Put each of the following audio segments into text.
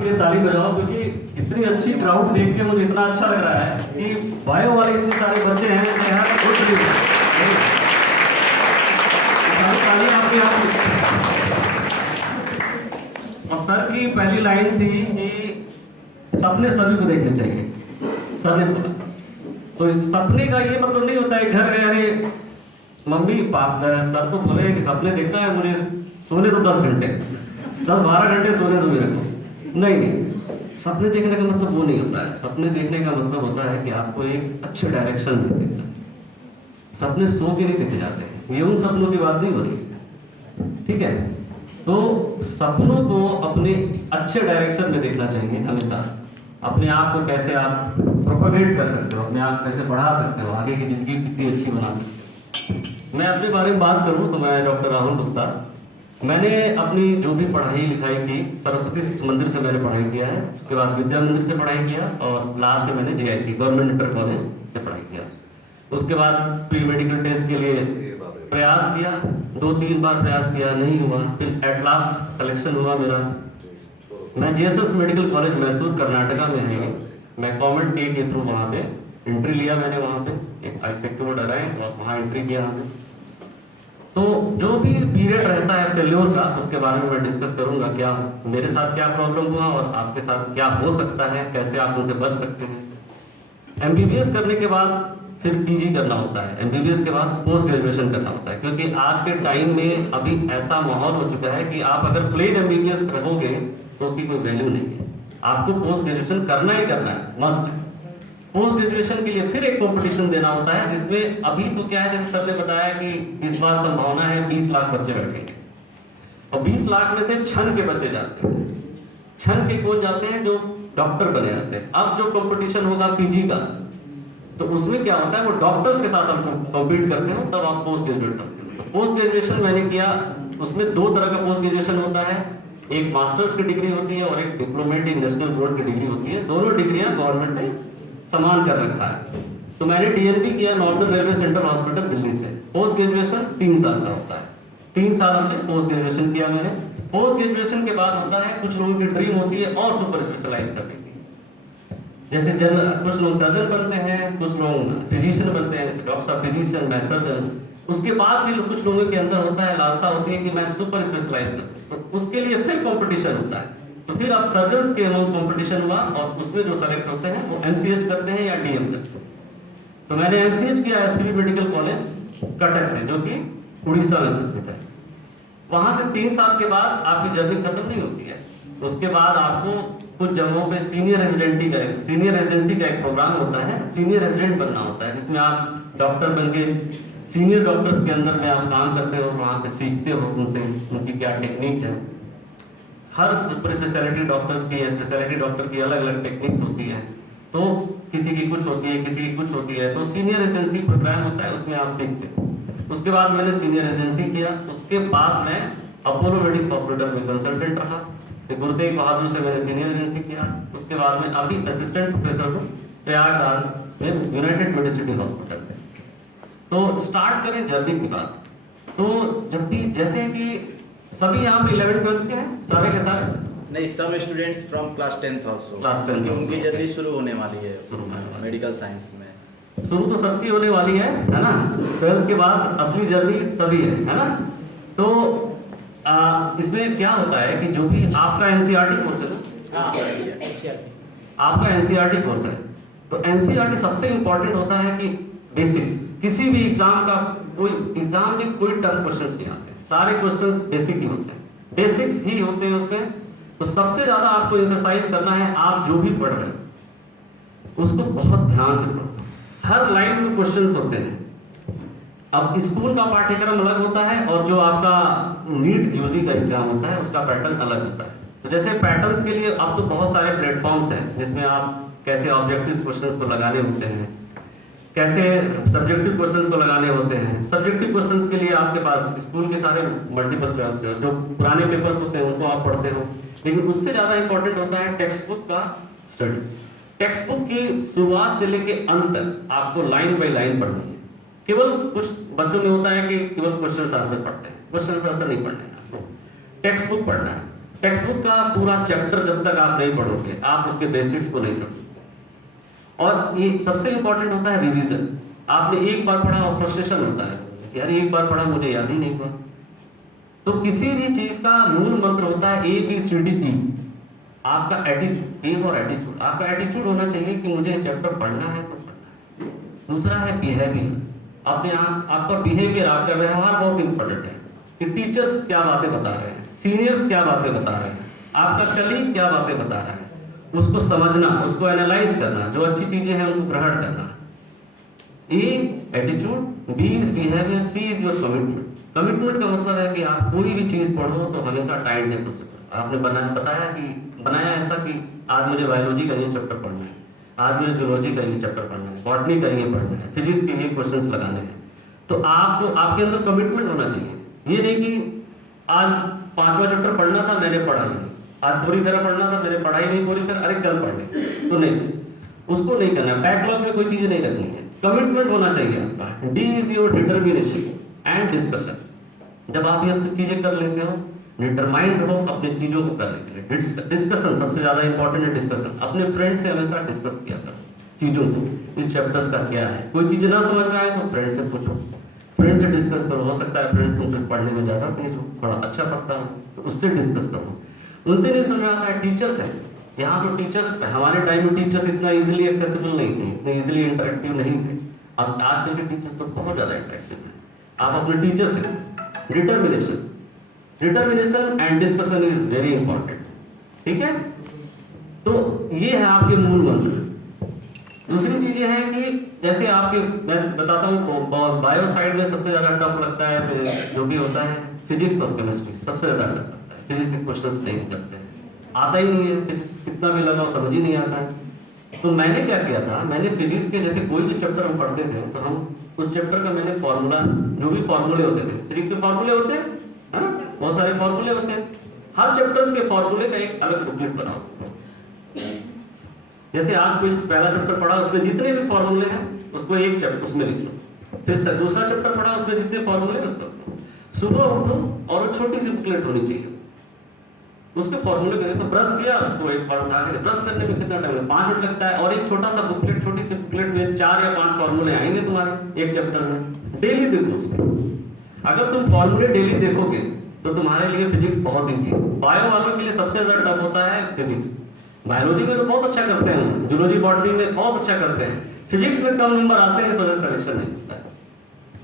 ये ताली बजाओ क्योंकि इतनी अच्छी क्राउड देख के मुझे इतना अच्छा लग रहा है कि बायो वाले इतने सारे बच्चे हैं कि यहाँ कुछ नहीं ताली आपके आप। और सर की पहली लाइन थी कि सपने सभी को देखने चाहिए। सर ने बोला तो इस सपने का ये मतलब नहीं होता है घर गए अरे मम्मी पापा सर को बोले कि सपने देखना है मुझे सोने तो 10 घंटे 10-12 घंटे सोने तो मेरे को नहीं। सपने देखने का मतलब वो नहीं होता है। सपने देखने का मतलब होता है कि आपको एक अच्छे डायरेक्शन में देखना। सपने सो के नहीं देखे जाते हैं, ये उन सपनों की बात नहीं हो रही, ठीक है। तो सपनों को अपने अच्छे डायरेक्शन में देखना चाहिए हमेशा। अपने आप को कैसे आप प्रोपेगेट कर सकते हो, अपने आप कैसे बढ़ा सकते हो, आगे की जिंदगी कितनी अच्छी बना सकते हो। मैं अपने बारे में बात करूं तो मैं डॉक्टर राहुल गुप्ता। मैंने अपनी जो भी पढ़ाई लिखाई की सरस्वती मंदिर से मैंने पढ़ाई किया है, उसके बाद विद्या मंदिर से पढ़ाई किया और लास्ट में मैंने JIC गवर्नमेंट इंटर कॉलेज से पढ़ाई किया। उसके बाद प्री मेडिकल टेस्ट के लिए प्रयास किया, 2-3 बार प्रयास किया, नहीं हुआ। फिर एट लास्ट सिलेक्शन हुआ मेरा। मैं JSS medical college Mysore Karnataka में है। मैं कॉमेंट ए के थ्रू वहाँ पे एंट्री लिया मैंने, वहाँ पे एक हाई सेक्टर डराए और वहाँ एंट्री किया हमने। तो जो भी पीरियड रहता है फेल्योर का उसके बारे में मैं डिस्कस करूंगा, क्या मेरे साथ क्या प्रॉब्लम हुआ और आपके साथ क्या हो सकता है, कैसे आप उनसे बच सकते हैं। MBBS करने के बाद फिर PG करना होता है, MBBS के बाद पोस्ट ग्रेजुएशन करना होता है, क्योंकि आज के टाइम में अभी ऐसा माहौल हो चुका है कि आप अगर प्लेन MBBS रहोगे तो उसकी कोई वैल्यू नहीं है। आपको पोस्ट ग्रेजुएशन करना ही करना है, मस्ट। पोस्ट ग्रेजुएशन के लिए फिर एक कंपटीशन देना होता है, जिसमें अभी तो क्या है, जैसे सर ने बताया कि इस बार संभावना है 20 लाख बच्चे बैठेंगे और 20 लाख में से छन के बच्चे जाते हैं। छन के कौन जाते हैं? जो डॉक्टर बने जाते हैं। अब जो कंपटीशन होगा PG का, तो उसमें क्या होता है, वो डॉक्टर्स के साथ आप कॉम्पीट करते हो, तब आप पोस्ट ग्रेजुएट करते हो। तो पोस्ट ग्रेजुएशन मैंने किया, उसमें 2 तरह का पोस्ट ग्रेजुएशन होता है, एक मास्टर्स की डिग्री होती है और एक डिप्लोमेट इन नेशनल बोर्ड की डिग्री होती है। दोनों डिग्रियां गवर्नमेंट ने समान कर रखा है। तो मैंने DNP किया northern railway central hospital Delhi से। पोस्ट ग्रेजुएशन 3 साल का होता है, 3 साल हमने पोस्ट ग्रेजुएशन किया मैंने। पोस्ट ग्रेजुएशन के बाद होता है, कुछ लोगों की ड्रीम होती है और सुपर स्पेशलाइज करने की, जैसे कुछ लोग सर्जन बनते हैं, कुछ लोग फिजिशियन बनते हैं, जैसे डॉक्टर फिजिशियन, मैं सर्जन। उसके बाद भी कुछ लोगों के अंदर होता है, लालसा होती है कि मैं सुपर स्पेशलाइज करूं, तो उसके लिए फिर कंपटीशन होता है। तो फिर अब सर्जन्स के अमाउंट कंपटीशन हुआ और उसमें जो सेलेक्ट होते हैं वो MCH करते हैं या DM करते हैं। तो मैंने MCH किया SCB मेडिकल कॉलेज कटक से, जो कि उड़ीसा में स्थित है। वहां से 3 साल के बाद आपकी जर्नी खत्म नहीं होती है। उसके बाद आपको कुछ जगहों पे सीनियर रेजिडेंसी का एक प्रोग्राम होता है, सीनियर रेजिडेंट बनना होता है, जिसमें आप डॉक्टर बन के सीनियर डॉक्टर्स के अंदर में आप काम करते हो, वहाँ पे सीखते हो उनसे, उनकी क्या टेक्निक है। हर सुपर स्पेशलिटी डॉक्टर्स की, स्पेशलिटी डॉक्टर की अलग अलग टेक्निक्स होती है, तो किसी की कुछ होती है, किसी की कुछ होती है। तो सीनियर रेजिडेंसी प्रोग्राम होता है, उसमें आप सीखते हो। उसके बाद मैंने सीनियर रेजिडेंसी किया, उसके बाद मैं अपोलो मेडिक्स हॉस्पिटल में कंसल्टेंट रहा। फिर गुरुतेग बहादुर से मैंने सीनियर रेजिडेंसी किया। उसके बाद में अभी असिस्टेंट प्रोफेसर हूँ प्रयागराज में यूनाइटेड मेडिसिटी हॉस्पिटल में। तो स्टार्ट करें जर्नी की बात। तो जब भी जैसे कि सभी यहाँ पे 11th-12th के हैं, सारे के सारे नहीं, some students from class 10th also, class 10th उनकी जर्नी शुरू होने वाली है मेडिकल साइंस में। शुरू तो सबकी होने वाली है ना। 12th के बाद असली जर्नी तभी है ना। तो इसमें क्या होता है कि जो भी आपका NCERT कोर्स है ना, आपका NCERT कोर्स है, तो NCERT सबसे इंपॉर्टेंट होता है कि बेसिक्स। किसी भी एग्जाम का कोई एग्जाम में कोई टफ क्वेश्चंस नहीं आते, सारे क्वेश्चंस बेसिक ही होते हैं, बेसिक्स ही होते हैं उसमें। तो सबसे ज्यादा आपको एम्फसाइज करना है, आप जो भी पढ़ रहे हैं उसको बहुत ध्यान से पढ़ो। हर लाइन में क्वेश्चंस होते हैं। अब स्कूल का पाठ्यक्रम अलग होता है और जो आपका नीट UG का एग्जाम होता है उसका पैटर्न अलग होता है। तो जैसे पैटर्न्स के लिए अब तो बहुत सारे प्लेटफॉर्म्स हैं, जिसमें आप कैसे ऑब्जेक्टिव क्वेश्चंस को लगाने होते हैं, कैसे सब्जेक्टिव क्वेश्चंस को लगाने होते हैं। सब्जेक्टिव क्वेश्चंस के लिए आपके पास स्कूल के सारे मल्टीपल चॉइस के जो पुराने पेपर्स होते हैं उनको आप पढ़ते हो, लेकिन उससे ज्यादा इंपॉर्टेंट होता है टेक्स्ट बुक का स्टडी। टेक्स्ट बुक की शुरुआत से लेके अंत तक आपको लाइन बाय लाइन पढ़नी है। केवल कुछ बच्चों में होता है कि केवल क्वेश्चन आंसर पढ़ते हैं, क्वेश्चन आंसर नहीं पढ़ना है, आपको टेक्स्ट बुक पढ़ना है। टेक्स्ट बुक का पूरा चैप्टर जब तक आप नहीं पढ़ोगे आप उसके बेसिक्स को नहीं समझोगे। और ये सबसे इंपॉर्टेंट होता है रिवीजन। आपने एक बार पढ़ा और फ्रस्ट्रेशन होता है, यार एक बार पढ़ा मुझे याद ही नहीं हुआ। तो किसी भी चीज का मूल मंत्र होता है ABCDE। आपका एटीट्यूड, और एटीट्यूड, आपका एटीट्यूड होना चाहिए कि मुझे चैप्टर पढ़ना है तो पढ़ना है। दूसरा है बिहेवियर, अपने आपका बिहेवियर, आपका व्यवहार बहुत इंपॉर्टेंट है कि टीचर्स क्या बातें बता रहे हैं, सीनियर्स क्या बातें बता रहे हैं, आपका कलीग क्या बातें बता रहा है, उसको समझना, उसको एनालाइज करना, जो अच्छी चीजें हैं उनको ग्रहण करना। A attitude, B is behaviour, C is your commitment. Commitment का मतलब है कि आप कोई भी चीज पढ़ो तो हमेशा टाइम टेबल से पढ़ो। आपने बनाया ऐसा कि आज मुझे बायोलॉजी का ये चैप्टर पढ़ना है, आज मुझे जूलॉजी का ये चैप्टर पढ़ना है, बॉटनी का ये पढ़ना है, फिजिक्स के ये क्वेश्चंस लगाने हैं। तो आपको आपके अंदर कमिटमेंट होना चाहिए। ये नहीं कि आज 5वां चैप्टर पढ़ना था मैंने पढ़ा ही नहीं, आज पूरी तरह पढ़ना था मैंने पढ़ाई नहीं पूरी तरह, अरे कल पढ़ ले, तो नहीं, उसको नहीं करना। बैकलॉग में कोई चीजें नहीं रखनी है, कमिटमेंट होना चाहिए आपका। D is your determination and discussion. जब आप ये सब चीजें कर लेते हो, डिटरमाइंड हो अपनी चीजों को करने के लिए। डिस्कशन सबसे ज्यादा इंपॉर्टेंट है। डिस्कशन अपने फ्रेंड से हमेशा डिस्कस किया करो चीजों को, इस चैप्टर्स का क्या है। कोई चीजें ना समझ में आए तो फ्रेंड से पूछो, फ्रेंड से डिस्कस करो। हो सकता है फ्रेंड तुमसे पढ़ने में ज्यादा तेज हो, थोड़ा अच्छा पढ़ता हो, तो उससे डिस्कस करो। उनसे नहीं समझ में आता है, टीचर्स है। यहाँ तो टीचर्स, हमारे टाइम में टीचर्स इतना इजीली एक्सेसिबल नहीं थे, इतने इजीली इंटरेक्टिव नहीं थे। अब आजकल के टीचर्स तो बहुत ज्यादा इंटरेक्टिव हैं। आप अपने टीचर से determination and discussion is very important, ठीक है। तो ये है आपके मूल मंत्र। दूसरी चीज ये है कि जैसे आपके, मैं बताता हूँ, बायो साइड में सबसे ज्यादा टफ लगता है जो भी होता है फिजिक्स और केमिस्ट्री, सबसे ज्यादा टफ लगता है। फिजिक्स के क्वेश्चंस नहीं निकलते हैं, आता ही नहीं है, फिजिक्स कितना भी लगाओ समझ ही नहीं आता है। तो मैंने क्या किया था, मैंने फिजिक्स के जैसे कोई भी चैप्टर हम पढ़ते थे तो हम उस चैप्टर का मैंने फॉर्मूला, जो भी फॉर्मूले होते थे, फिजिक्स में फॉर्मूले होते हैं, है ना, बहुत सारे फॉर्मूले होते हैं। हर चैप्टर्स के फॉर्मूले का एक अलग बुकलेट बनाओ। जैसे आज कोई पहला चैप्टर पढ़ा, उसमें जितने भी फॉर्मूले हैं उसको एक चैप्टर उसमें लिख लो। फिर दूसरा चैप्टर पढ़ा, उसमें जितने फॉर्मूले हैं उसको सुबह उठो और वो छोटी सी बुकलेट होनी चाहिए, उसके फॉर्मूले का देखो। ब्रश किया, उसको एक बार उठा के ब्रश करने में कितना टाइम लगता है, 5 मिनट लगता है। और एक छोटा सा बुकलेट, छोटी सी बुकलेट में 4 या 5 फॉर्मूले आएंगे तुम्हारे एक चैप्टर में। डेली देखो उसको। अगर तुम फॉर्मूले डेली देखोगे तो तुम्हारे लिए फिजिक्स बहुत ईजी है। बायो वालों के लिए सबसे ज्यादा टफ होता है फिजिक्स। बायोलॉजी में तो बहुत अच्छा करते हैं, जूलॉजी बॉटनी में बहुत अच्छा करते हैं, फिजिक्स में कम नंबर आते हैं, इस वजह से सिलेक्शन नहीं होता है।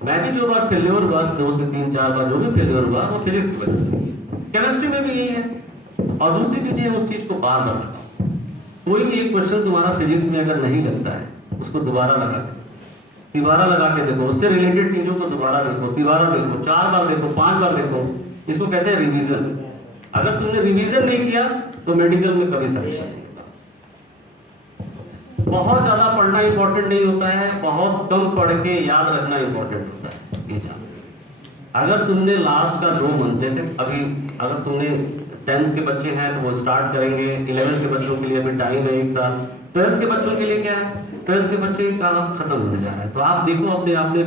मैं भी जो बार फेल्योर हुआ, 2 से 3 4 बार जो भी फेल्योर हुआ वो फिजिक्स की वजह से। केमिस्ट्री में भी यही है। और दूसरी चीज है, उस चीज को बार बार लगाओ। कोई भी एक क्वेश्चन तुम्हारा फिजिक्स में अगर नहीं लगता है, उसको दोबारा लगा के देखो, उससे रिलेटेड चीजों को दोबारा देखो, 4 बार देखो, 5 बार देखो। इसको कहते हैं रिवीजन। अगर तुमने रिवीजन नहीं किया तो मेडिकल में कभी सिलेक्शन नहीं होगा। बहुत ज्यादा पढ़ना इंपॉर्टेंट नहीं होता है, बहुत कम पढ़ के याद रखना इंपॉर्टेंट होता है, ये जान। अगर तुमने लास्ट का 2 मंथ, जैसे अभी अगर तुमने 10th के बच्चे हैं तो वो स्टार्ट करेंगे, 11th के बच्चों के लिए अभी टाइम है 1 साल, 12th के बच्चों के लिए क्या है, 12th के बच्चे का खत्म होने जा रहा है। तो आप देखो अपने आपने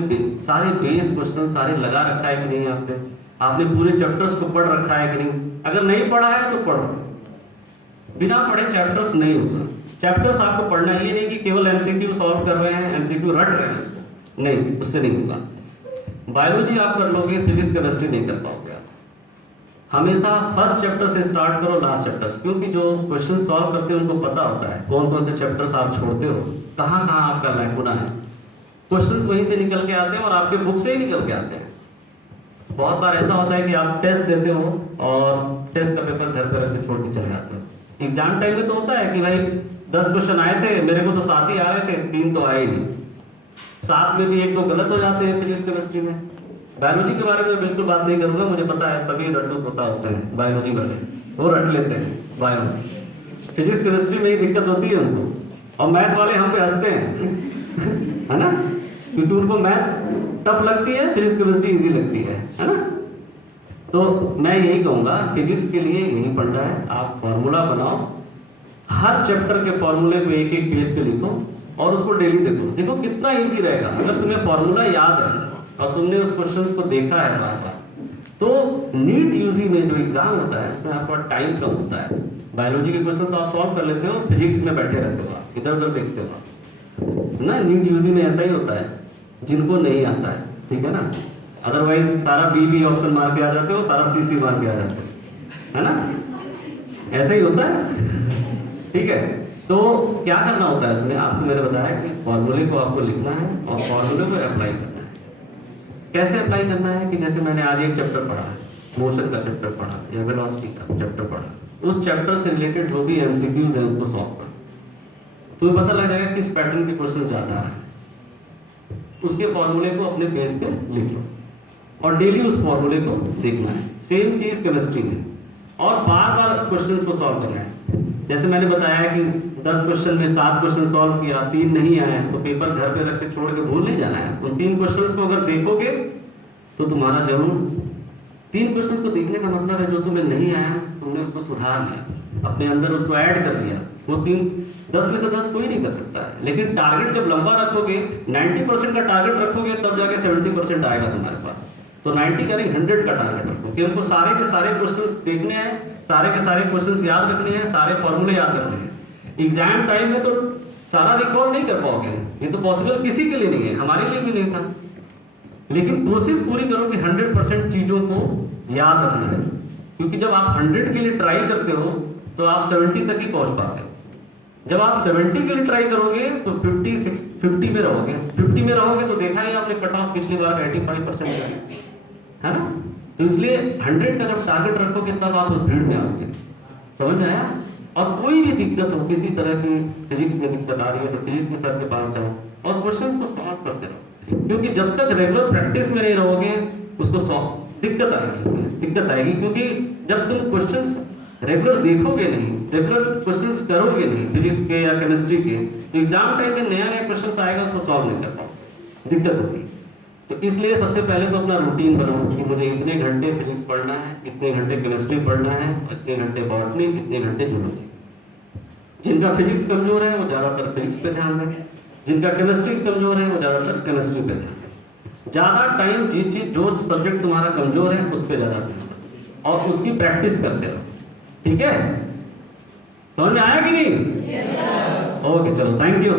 सारे बेस क्वेश्चन सारे लगा रखा है कि नहीं, आपने पूरे चैप्टर्स को पढ़ रखा है कि नहीं। अगर नहीं पढ़ा है तो पढ़ो, बिना पढ़े चैप्टर्स नहीं होगा। चैप्टर्स आपको पढ़ना, ये नहीं कि केवल एमसीक्यू सॉल्व कर रहे हैं, एमसीक्यू रट रहे हैं, उसको नहीं, उससे नहीं होगा। बायोलॉजी आप कर लोगे, फिजिक्स केमिस्ट्री नहीं कर पाओगे आप। हमेशा फर्स्ट चैप्टर से स्टार्ट करो, लास्ट चैप्टर्स, क्योंकि जो क्वेश्चन सॉल्व करते हैं उनको पता होता है कौन कौन से चैप्टर्स आप छोड़ते हो, कहाँ कहाँ आपका लैकुना है। क्वेश्चंस वहीं से निकल के आते हैं और आपके बुक से ही निकल के आते हैं। बहुत बार ऐसा होता है कि आप टेस्ट देते हो और टेस्ट का पेपर घर पे रख के छोड़ के चले जाते हो। एग्जाम टाइम में तो होता है कि भाई 10 क्वेश्चन आए थे, मेरे को तो 7 ही आ रहे थे, 3 तो आए ही नहीं। 7 में भी 1-2 गलत हो जाते हैं फिजिक्स केमिस्ट्री में। बायोलॉजी के बारे में बिल्कुल बात नहीं करूंगा, मुझे पता है सभी रट्टू तोता होते हैं बायोलॉजी वाले, वो रट लेते हैं बायोलॉजी। फिजिक्स केमिस्ट्री में ही दिक्कत होती है उनको, और मैथ वाले हम पे हंसते हैं है ना, क्योंकि उनको मैथ्स टफ लगती है, फिजिक्स केमिस्ट्री इजी लगती है ना। तो मैं यही कहूँगा, फिजिक्स के लिए यही पढ़ना है, आप फॉर्मूला बनाओ, हर चैप्टर के फॉर्मूले को एक एक पेज पे लिखो और उसको डेली देखो। देखो कितना इजी रहेगा। अगर तुम्हें फॉर्मूला याद है और तुमने उस क्वेश्चंस को देखा है बार बार, तो नीट यूजी में जो एग्जाम होता है उसमें आपका टाइम कम होता है। बायोलॉजी के क्वेश्चन तो आप सॉल्व कर लेते हो, फिजिक्स में बैठे रहते हो आप, इधर उधर देखते हो आप ना। नीट यूजी में ऐसा ही होता है, जिनको नहीं आता है, ठीक है ना, अदरवाइज सारा बी ऑप्शन मार के आ जाते हो, सारा सी मार के आ जाते हो, है ना, ऐसा ही होता है, ठीक है। तो क्या करना होता है इसमें, आपको मैंने बताया कि फॉर्मूले को आपको लिखना है और फॉर्मूले को अप्लाई करना है। कैसे अप्लाई करना है कि जैसे मैंने आज एक चैप्टर पढ़ा, मोशन का चैप्टर पढ़ा या वेलोसिटी का चैप्टर पढ़ा, उस चैप्टर से रिलेटेड जो भी एमसीक्यूज है उनको सॉल्व करो, तो पता लग जाएगा किस पैटर्न के क्वेश्चन ज्यादा है, उसके फॉर्मूले को अपने पेज पे लिख लो और डेली उस फॉर्मूले को देखना है। सेम चीज केमिस्ट्री में, और बार बार क्वेश्चंस को सॉल्व करना है। जैसे मैंने बताया कि 10 क्वेश्चन में 7 क्वेश्चन सॉल्व किया, 3 नहीं आए, तो पेपर घर पे रख के छोड़ के भूल नहीं जाना है। उन 3 क्वेश्चंस को अगर देखोगे तो तुम्हारा जरूर 3 क्वेश्चंस को देखने का मतलब है जो तुम्हें नहीं आया तुमने उसको सुधार लिया, अपने अंदर उसको ऐड कर लिया। वो 10 में से 10 कोई नहीं कर सकता है, लेकिन टारगेट जब लंबा रखोगे, 90% का टारगेट रखोगे, तब जाके 70% आएगा तुम्हारे पास। तो 90 का नहीं 100 का टारगेट रखो, कि हमको सारे के सारे क्वेश्चंस देखने हैं, सारे के सारे क्वेश्चंस याद रखने हैं, सारे फॉर्मूले याद रखने हैं। एग्जाम टाइम में तो सारा रिकॉर्ड नहीं कर पाओगे, ये तो पॉसिबल किसी के लिए नहीं है, हमारे लिए भी नहीं था, लेकिन कोशिश पूरी करो कि 100% चीजों को याद रखना है, क्योंकि जब आप 100 के लिए ट्राई करते हो तो आप 70 तक ही पहुंच पाते हो। जब आप 70 के लिए ट्राई करोगे तो 50 में रहोगे, 50 में रहोगे तो देखा ही आपने कट ऑफ पिछली बार 85% है ना। तो इसलिए 100 का जब टारगेट रखोगे तब आप उस भीड़ में आओगे, समझ में आया। और कोई भी दिक्कत हो, किसी तरह की फिजिक्स में दिक्कत आ रही है तो फिजिक्स के सर के पास जाओ और क्वेश्चंस को सॉल्व करते रहो, क्योंकि जब तक रेगुलर प्रैक्टिस में नहीं रहोगे उसको दिक्कत आएगी, इसमें दिक्कत आएगी। क्योंकि जब तुम क्वेश्चंस रेगुलर देखोगे नहीं, रेगुलर क्वेश्चंस करोगे नहीं फिजिक्स के या केमिस्ट्री के, तो एग्जाम टाइम में नया क्वेश्चंस आएगा, उसको सॉल्व नहीं कर पाओगे, दिक्कत होगी। तो इसलिए सबसे पहले तो अपना रूटीन बनाओ कि मुझे इतने घंटे फिजिक्स पढ़ना है, इतने घंटे केमिस्ट्री पढ़ना है, इतने घंटे बॉटनी, इतने घंटे जूलॉजी। जिनका फिजिक्स कमजोर है वो ज्यादातर फिजिक्स पे ध्यान दें, जिनका केमिस्ट्री कमजोर है वो ज्यादातर केमिस्ट्री पे ध्यान दें। ज्यादा टाइम जो सब्जेक्ट तुम्हारा कमजोर है उस पर ज्यादा ध्यान दो और उसकी प्रैक्टिस करते रहो, ठीक है। समझ में आया कि नहीं? ओके, चलो, थैंक यू।